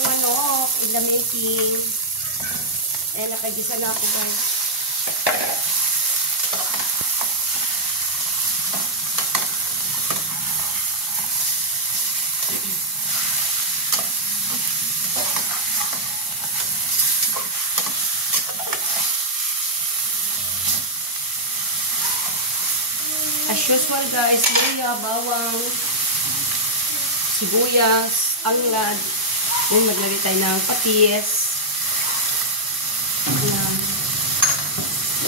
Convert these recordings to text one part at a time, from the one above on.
ang manok in the making. Eh, nakagisa na ako, guys. As usual, guys, luya, bawang, sibuyas, anglad. Then, maglagay tayo ng patis. Ayan.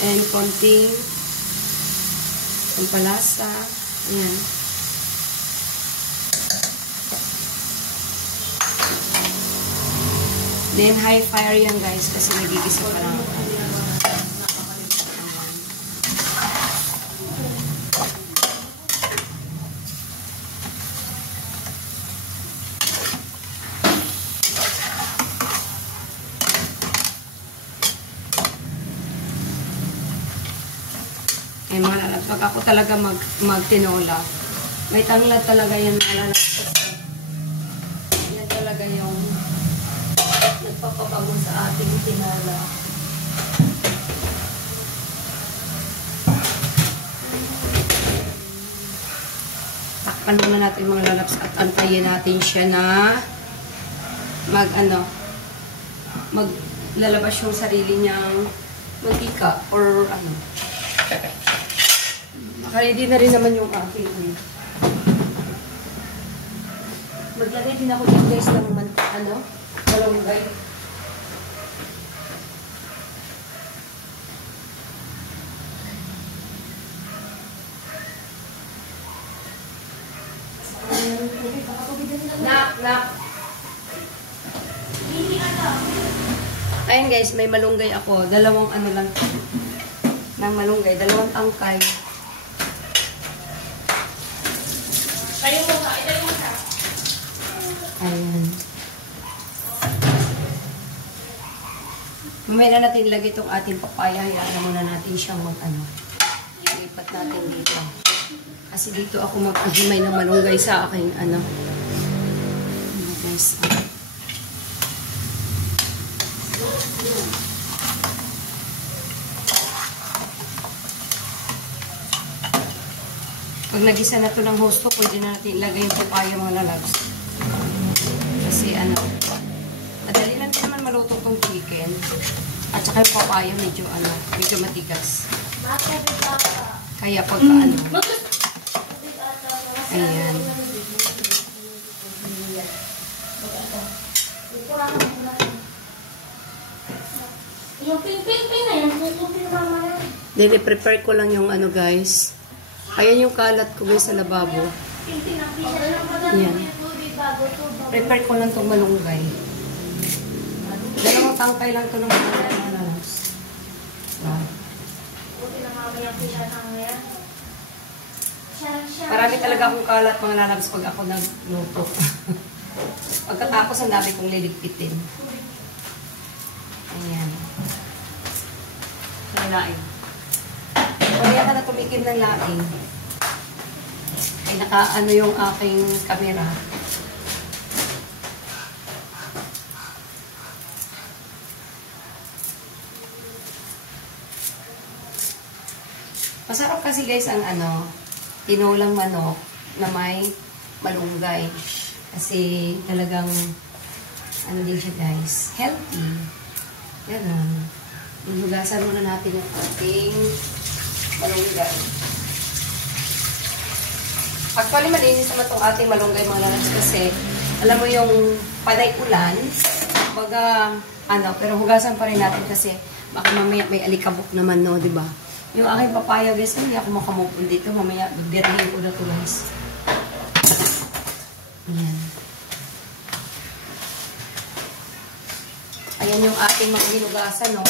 And, konting pampalasa. Ayan. Then, high fire yan, guys, kasi nagigisa pa lang. Ay, mga lalabs. Pag ako talaga magtinola, may tanglad talaga yan, mga lalabs. Yan talaga yung nagpapabago sa ating tinola. Takpan muna natin, mga lalabs, at antayin natin siya na maglalabas yung sarili niyang mantika or ano. Ready na rin naman yung aking maglagay din ako dyan, guys, ng malunggay. Nak. Ayun, guys, may malunggay ako. Dalawang lang ng malunggay, dalawang tangkay. Ayan. Mamaya na natin ilagay itong ating papaya. Hayaan muna natin siyang lipat natin dito. Kasi dito ako mag-ahimay ng malunggay sa aking guys. Pag nagisa na ito ng husto, pwede na natin ilagay yung papaya, mga lalabs. Kasi madali lang naman maluto itong chicken. At saka yung papaya medyo matigas. Kaya pag ayan. Yung ping-ping-ping na yung pupupin naman. Prepare ko lang yung guys. Ayan yung kalat ko, guys, sa lababo. Ayan. Prepare ko lang itong malunggay. Dalawang tangkay lang ito ng malunggay. Marami talaga akong kalat, mga lalabs, pag ako nagluto. Pagkatapos, ang dami kong liligpitin. Ayan. Laing. Pagkaya ka na tumikim ng laing. Ay naka yung aking kamera. Masarap kasi, guys, ang tinolang manok na may malunggay. Kasi talagang din siya, guys, healthy. Yan. Hugasan muna natin yung ating malunggay. Actually, malinis naman itong ating malunggay, mga lalabs, kasi alam mo yung panay ulan, baga, pero hugasan pa rin natin kasi baka mamaya may alikabok naman, no, diba? Yung aking papaya, guys, hindi ako makamupon dito. Mamaya, bibirahin ko na ito, guys. Ayan. Ayan yung ating mga hinugasan, no?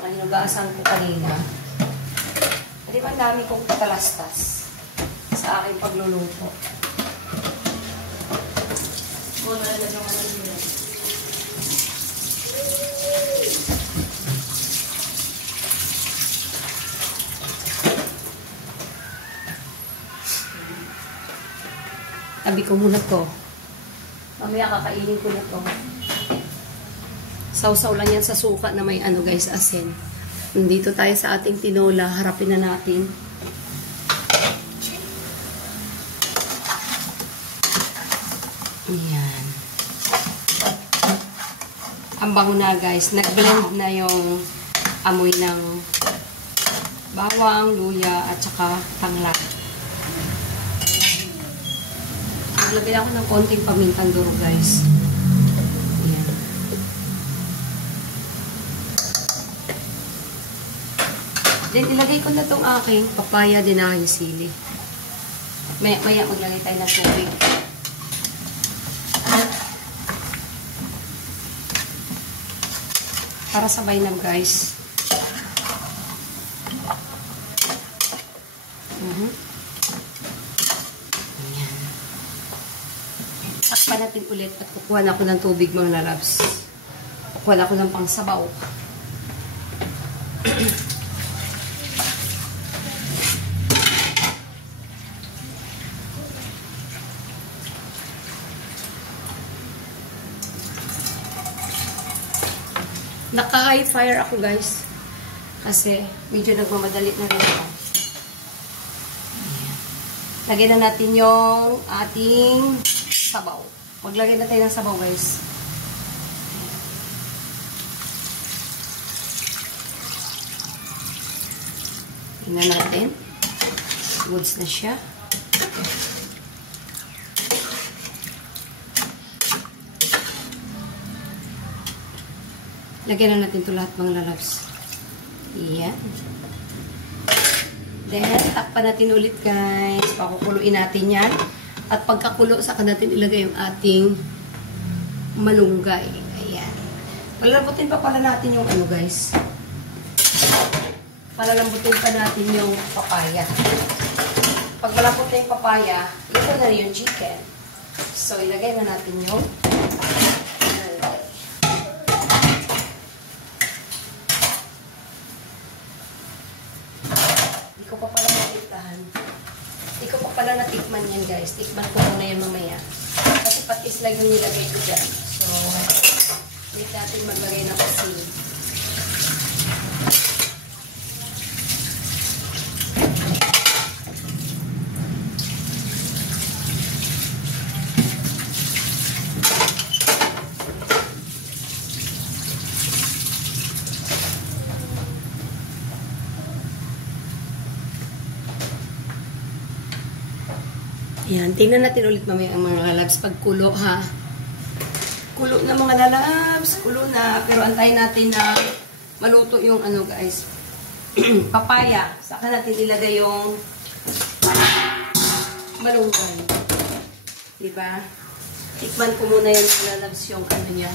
Mga hinugasan ko kanina. Di ba, ang dami kong talastas sa aking pagluluto. Tabi ko muna to. Mamaya kakainin ko na to. Sausaw lang yan sa suka na may ano guys, asin. Nandito tayo sa ating tinola. Harapin na natin. Ayan. Ang bango na guys. Nag-blend na yung amoy ng bawang, luya, at saka tanglad. Naglagay ako ng konting pamintang duro guys. Ayan. Then ilagay ko na itong aking papaya din na yung sili. Maya maglagay tayo ng tubig. Para sabay na guys. Ayan. Takpan natin ulit at kukuha na ako ng tubig mga lalabs. Kukuha na ako ng pangsabaw. Naka-high fire ako guys. Kasi medyo nagmamadali na rin ako. Lagyan na natin yung ating sabaw. Maglagay na tayo ng sabaw guys. Tingnan natin. Goods na siya. Lagyan na natin ito lahat mga lalabs. Ayan. Then, takpan natin ulit guys. Pakukuluin natin yan. At pagkakulo, saka natin ilagay yung ating malunggay. Ayan. Palalambutin pa pala natin yung ano guys. Palalambutin pa natin yung papaya. Pag malambot na yung papaya, ito na yung chicken. So, ilagay na natin yung Ikaw pa pala natikman yan guys. Tikman ko muna yan mamaya. Kasi patis lang yung nilagay ko dyan. So, wait natin maglagay ng asin. Ayan, tingnan natin ulit mamaya ang mga lalabs pag kulo ha. Kulo na mga lalabs, kulo na. Pero antayin natin na maluto yung ano guys, papaya. Saka natin ilagay yung malunggay. Diba? Tikman ko muna yung mga lalabs yung ano niya.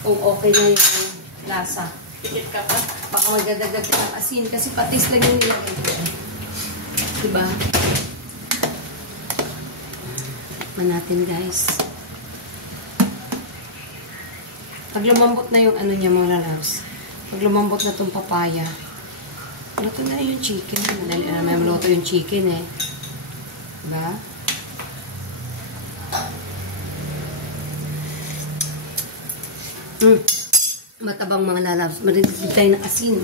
Kung okay na yung lasa. Tikit ka pa? Baka magdadagdag ng asin kasi patis lang yung nilagay ko. Diba? Natin guys. Pag lumambot na yung ano niya mga lalabs. Pag lumambot na tong papaya. Luto na yung chicken. Madali na naman luto yung chicken eh. Diba? Matabang mga lalabs. Marinig tayo ng asin.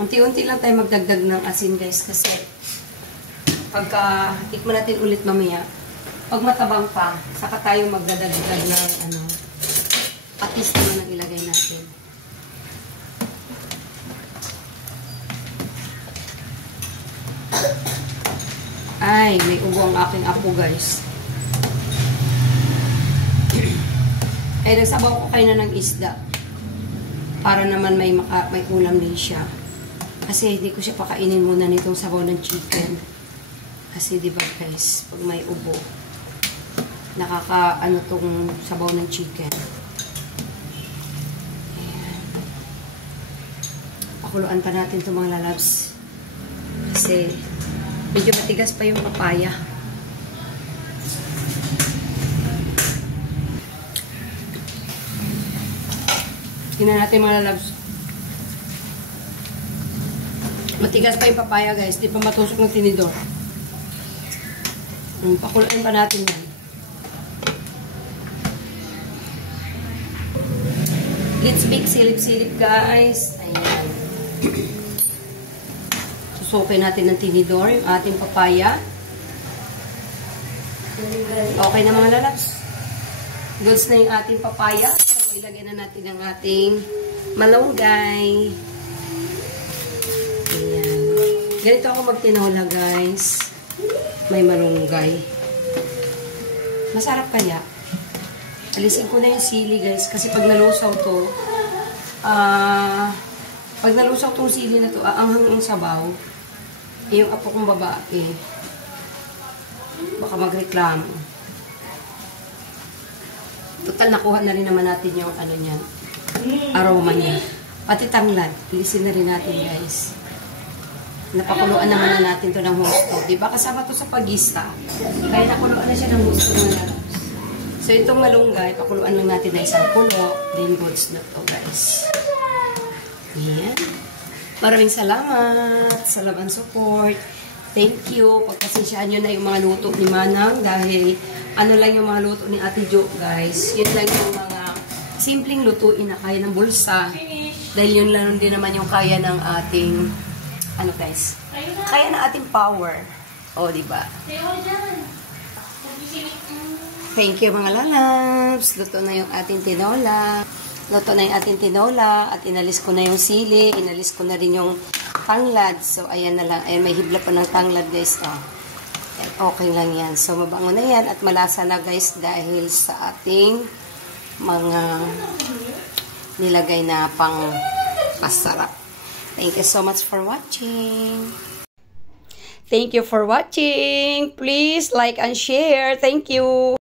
Unti-unti lang tayo magdagdag ng asin guys kasi pagka tikman natin ulit mamaya, pag matabang pa, saka tayo magdadagdag ng ano, patis naman ang ilagay natin. Ay, may ubo ang aking apo guys. Ay, nagsabaw ko kayo na ng isda para naman may ulam din siya. Kasi hindi ko siya pakainin muna nitong sabaw ng chicken. Kasi diba guys, pag may ubo, nakaka-ano tong sabaw ng chicken. Ayan. Pakuluan pa natin itong mga lalabs. Kasi medyo matigas pa yung papaya. Tingnan natin mga lalabs. Matigas pa yung papaya guys. Di pa matusok ng tinidor. Pakuluin pa natin yan. Let's bake silip-silip, guys. Ayan. Susukin natin ng tinidor yung ating papaya. Okay na mga lalabs. Goods na yung ating papaya. So, ilagay na natin ang ating malunggay. Ayan. Ganito ako magtinola, guys. May malunggay. Masarap kaya. Alisin ko na yung sili, guys. Kasi pag nalusaw to, pag nalusaw tong sili na to, aanghang yung sabaw. Yung apo kong babae, baka magreklamo. Total, nakuha na rin naman natin yung ano niyan, aroma niya. Pati tanglad, ilisin na rin natin, guys. Napakuluan naman na natin to ng husto. Diba? Kasama to sa pagista. Kaya nakuluan na siya ng husto ng lalabs. So, itong malunggay, pakuluan lang natin na isang kulo. Then, goods na to, guys. Ayan. Maraming salamat sa laban support. Thank you. Pagpasensyaan nyo na yung mga luto ni Manang dahil ano lang yung mga luto ni Ate Jo, guys. Yun lang yung mga simpleng lutuin na kaya ng bulsa. Dahil yun lang din naman yung kaya ng ating, ano guys, kaya ng ating power. O, diba? Thank you mga lalabs. Luto na yung ating tinola. Luto na yung ating tinola at inalis ko na yung sili, inalis ko na rin yung tanglad. So, ayan na lang. Ayan, may hibla pa ng tanglad, guys. Oh. Ayan, okay lang yan. So, mabango na yan at malasa na, guys, dahil sa ating mga nilagay na pang masarap. Thank you so much for watching. Thank you for watching. Please like and share. Thank you.